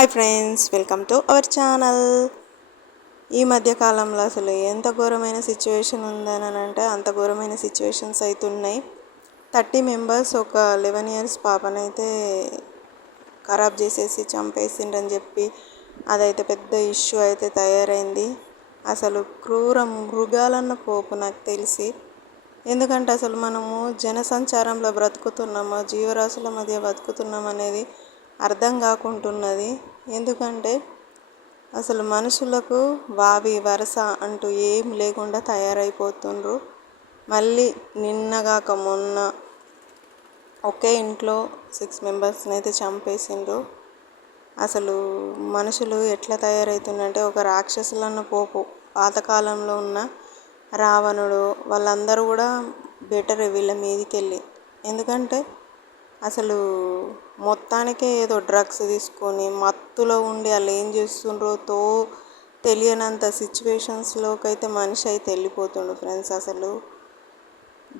Hi friends, welcome to our channel. ఈ మధ్య కాలంలో అసలు ఎంత ఘోరమైన సిచ్యువేషన్ ఉందని అంటే అంత ఘోరమైన సిచ్యువేషన్స్ అయితే ఉన్నాయి. 30 మెంబర్స్ ఒక 11 ఇయర్స్ పాపనైతే ఖరాబ్ చేసేసి చంపేసిండ్రని చెప్పి అదైతే పెద్ద ఇష్యూ అయితే తయారైంది. అసలు క్రూర మృగాలన్న పోపు నాకు తెలిసి. ఎందుకంటే అసలు మనము జనసంచారంలో బ్రతుకుతున్నామా, జీవరాశుల మధ్య బతుకుతున్నాం అనేది అర్థం కాకుంటున్నది. ఎందుకంటే అసలు మనుషులకు వావి వరస అంటూ ఏం లేకుండా తయారైపోతుండ్రు. మళ్ళీ నిన్నగాక మొన్న ఒకే ఇంట్లో 6 మెంబర్స్ని అయితే చంపేసిండ్రు. అసలు మనుషులు ఎట్లా తయారవుతుందంటే ఒక రాక్షసులన్న పోపు. పాతకాలంలో ఉన్న రావణుడు వాళ్ళందరూ కూడా బెటర్ వీళ్ళ మీదికి వెళ్ళి. ఎందుకంటే అసలు మొత్తానికే ఏదో డ్రగ్స్ తీసుకొని మత్తులో ఉండి వాళ్ళు ఏం చేస్తుండ్రో తెలియనంత సిచ్యువేషన్స్లోకి అయితే మనిషి అయితే వెళ్ళిపోతుండు ఫ్రెండ్స్. అసలు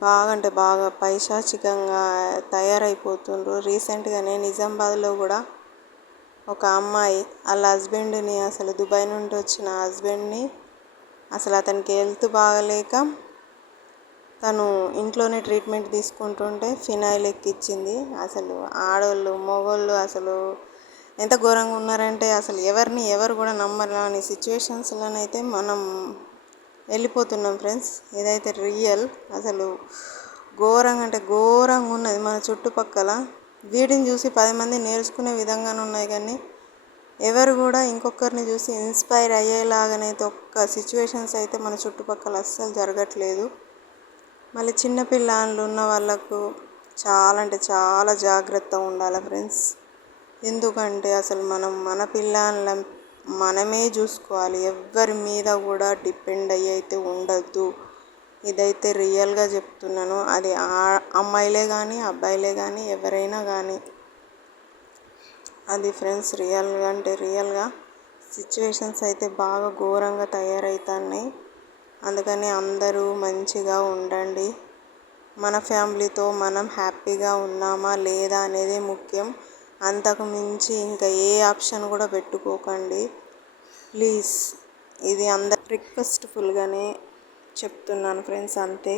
బాగా అంటే బాగా పైశాచికంగా తయారైపోతుండ్రు. రీసెంట్గానే నిజామాబాద్లో కూడా ఒక అమ్మాయి వాళ్ళ హస్బెండ్ని, అసలు దుబాయ్ నుండి వచ్చిన హస్బెండ్ని, అసలు అతనికి హెల్త్ బాగలేక తను ఇంట్లోనే ట్రీట్మెంట్ తీసుకుంటుంటే ఫినాయిల్ ఎక్కిచ్చింది. అసలు ఆడవాళ్ళు మగవాళ్ళు అసలు ఎంత ఘోరంగా ఉన్నారంటే అసలు ఎవరు కూడా నమ్మరాని సిచ్యువేషన్స్లోనైతే మనం వెళ్ళిపోతున్నాం ఫ్రెండ్స్. ఇదైతే రియల్. అసలు ఘోరంగా అంటే ఘోరంగా ఉన్నది మన చుట్టుపక్కల. వీటిని చూసి 10 మంది నేర్చుకునే విధంగానే ఉన్నాయి, కానీ ఎవరు కూడా ఇంకొకరిని చూసి ఇన్స్పైర్ అయ్యేలాగానైతే ఒక్క సిచ్యువేషన్స్ అయితే మన చుట్టుపక్కల అస్సలు జరగట్లేదు. మళ్ళీ చిన్నపిల్లలు ఉన్న వాళ్ళకు చాలా అంటే చాలా జాగ్రత్తగా ఉండాలి ఫ్రెండ్స్. ఎందుకంటే అసలు మన పిల్లల మనమే చూసుకోవాలి. ఎవరి మీద కూడా డిపెండ్ అయ్యి అయితే ఉండద్దు. ఇదైతే రియల్గా చెప్తున్నాను. అది అమ్మాయిలే కానీ అబ్బాయిలే కానీ ఎవరైనా కానీ. అది ఫ్రెండ్స్ రియల్గా అంటే రియల్గా సిచ్యువేషన్స్ అయితే బాగా ఘోరంగా తయారవుతున్నాయి. అందుకని అందరూ మంచిగా ఉండండి. మన ఫ్యామిలీతో మనం హ్యాపీగా ఉన్నామా లేదా అనేది ముఖ్యం. అంతకు మించి ఇంకా ఏ ఆప్షన్ కూడా పెట్టుకోకండి ప్లీజ్. ఇది అందరి రిక్వెస్ట్ఫుల్గానే చెప్తున్నాను ఫ్రెండ్స్, అంతే.